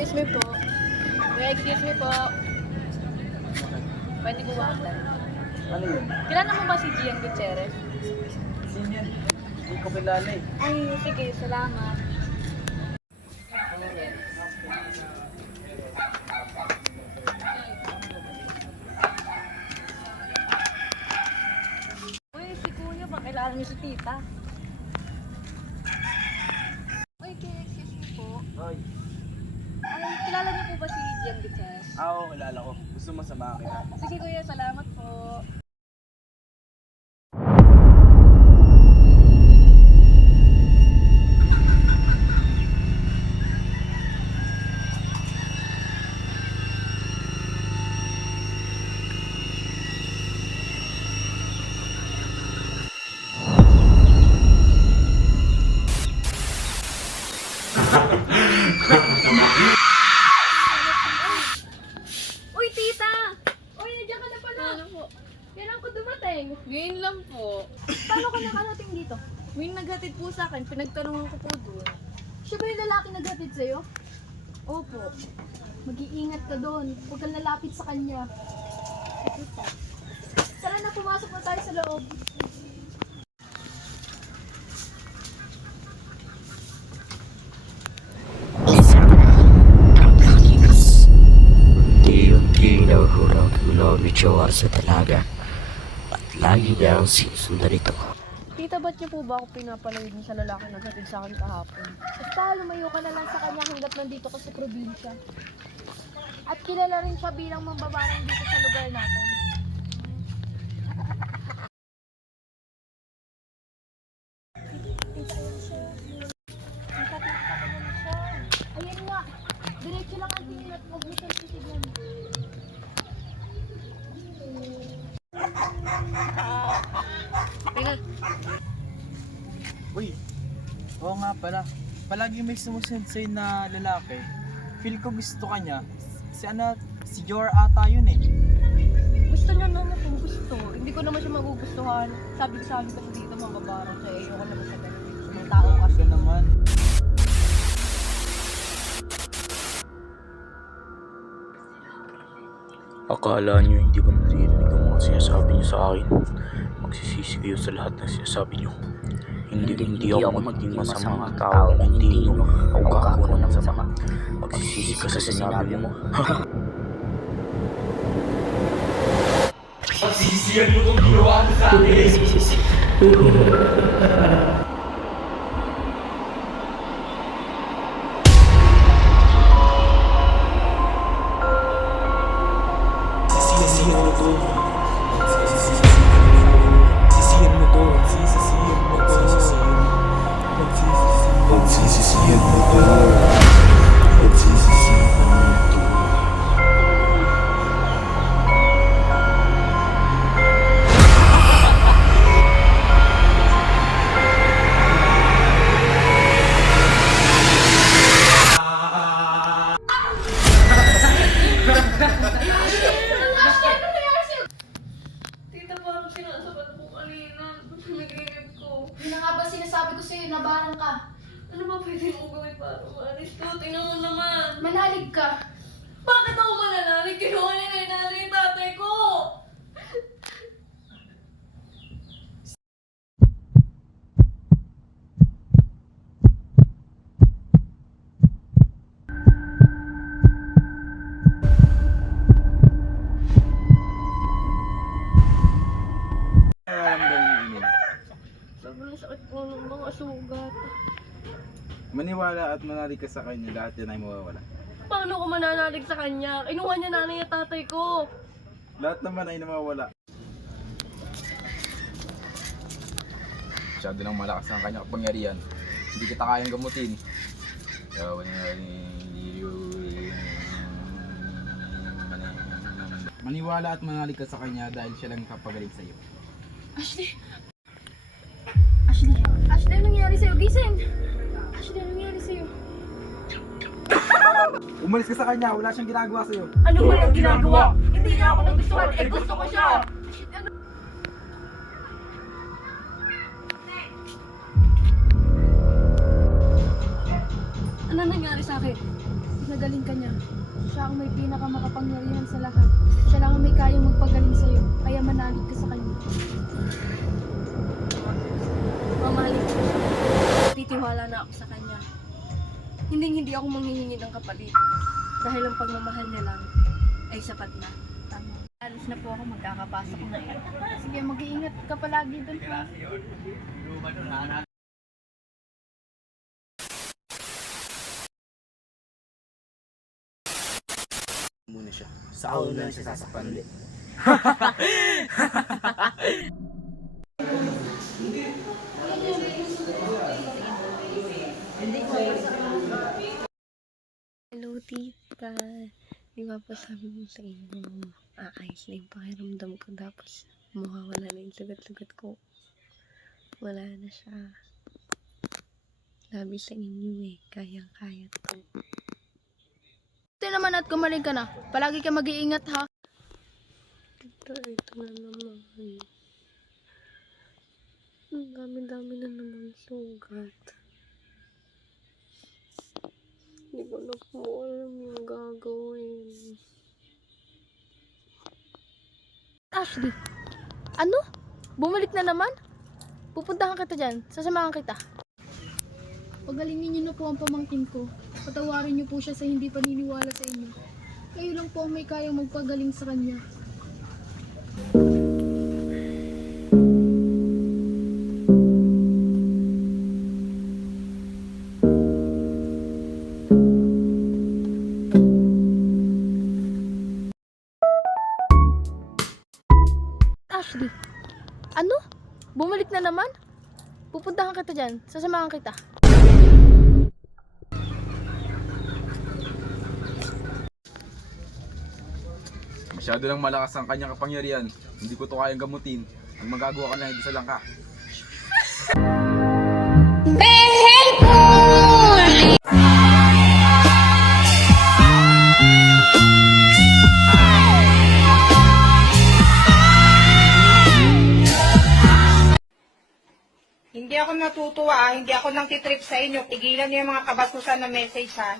excuse me po. Kuya, excuse me po. Pwede ko wakan. Ano yun? Kilala mo ba si Gian Gutierrez? Sino yan? Hindi ko kilala eh. Ay, sige, salamat. Uy, si Kuya, makilala niyo si Tita. Uy, excuse me po. Hoy. Ay, kilala niyo po ba si Gian Gutierrez? Oo, kilala ko. Gusto mo samahan kita. Sige Kuya, salamat po. Uy, Tita! Uy, nandiyan ka na pala. Ano po? Kailan ko dumating? Ngayon lang po. Paano ka nakarating dito? May naghatid po sa akin, pinagtanungan ko po doon. Siya ba yung lalaki naghatid sa'yo? Opo. Mag-iingat ka doon. Huwag kang lalapit sa kanya. Tara na, pumasok na tayo sa loob. Unti-unti nahulog-hulog ni Jowa sa talaga at lagi niyang sinusundan ito. Tita, ba't niyo po ba ako pinapalayo sa lalaki na naghatid sa akin kahapon? Basta lumayo ka na lang sa kanya hanggat nandito ka sa probinsya. At kilala rin siya bilang mambabarang dito sa lugar natin. Ayan nga, diretso lang ang tingin at huwag mo siyang titignan. Tita, Uy. Oo nga pala. Palagi may sumusunod sa'yo na lalaki. Feel ko gusto ka niya. Si Jor ata yun eh. gusto niya naman kung gusto. Hindi ko naman siya magugustuhan. Sabi ko sa akin kasi dito mababarang siya. Ayoko naman sa ganun. Sa mga tao kasi. Kasi naman. Akala niyo hindi ko naririnig ang mga sinasabi niyo sa akin. Magsisisi kayo sa lahat ng sinasabi niyo. Hindi ako magiging masamang tao kung hindi niyo ako kakuha ng sama. Magsisisi ka sa sinabi mo. Pagsisisihan mo itong ginawa mo sa akin. Sisihan mo to. Sisihan mo to. Sisihan mo to. Pagsisisihan mo to. Pagsisisihan mo to. Tita, parang sinasabat po kanina. Pinaginip ko. Yun na nga ba sinasabi ko sa'yo, nabarang ka. Ano ba pwede mong gawin para umalis to? Tingnan mo naman. Manalig ka. Bakit ako mananalig? Kinuha niya na yung nanay yung tatay ko! Sobrang sakit po ng mga sugat. Maniwala at manalig ka sa kanya, lahat yan ay mawawala. Paano ko mananalig sa kanya? Kinuha niya nanay at tatay ko. Lahat naman ay mawawala. Masyado nang malakas ang kanyang kapangyarihan. Hindi kita kayang gamutin. Maniwala at manalig ka sa kanya dahil siya lang kapagaling sa iyo. Ashley! Ashley! Ashley, anong nangyari sa'yo? Gising! Ashley, anong nangyari sa'yo? Umalis ka sa kanya, wala siyang ginagawa sa iyo. Ano ba yung ginagawa? Hindi niya ako nagustuhan. Eh, gusto ko siya. Ano nangyari sa akin? na galing ka niya. Siya ang may pinakamakapangyarihan sa lahat. Siya lang ang may kayang magpagaling sa'yo, kaya manalig ka sa kanya. Mamahalin ko siya. Titiwala na ako sa kanya. Hindi ako manghihingi ng kapalit. Dahil ang pagmamahal niya lang ay sapat na. Tama. Alis na po ako, magkakapasok na eh. Sige, mag-iingat ka palagi dun, ha? Muna siya. Sa ulo na siya sasapandi. Hello, tita. Di ba po sabi mo sa inyo, aayos na yung pakiramdam ko tapos mawawala na yung sugat-sugat ko. Wala na siya. Sabi sa inyo eh, kayang-kaya to. Ito naman at gumaling ka na. Palagi ka mag-iingat, ha? Ito na naman. Ang dami-dami na naman sugat. Hindi ko na po alam yung gagawin. Ashley, ano? Bumalik na naman? Pupuntahan kita dyan. Sasamahan kita. Pagalingin niyo na po ang pamangkin ko. Patawarin niyo po siya sa hindi paniniwala sa inyo. Kayo lang po ang may kayang magpagaling sa kanya. Ashley, ano? Bumalik na naman? Pupuntahan kita dyan. Sasamahan kita. Masyado lang malakas ang kanyang kapangyarihan. Hindi ko to kayang gamutin. Ang magagawa ka na, hindi sa lang ka. Hindi ako natutuwa, hindi ako nang titrip sa inyo. Tigilan niyo yung mga kabasusan na message, ha?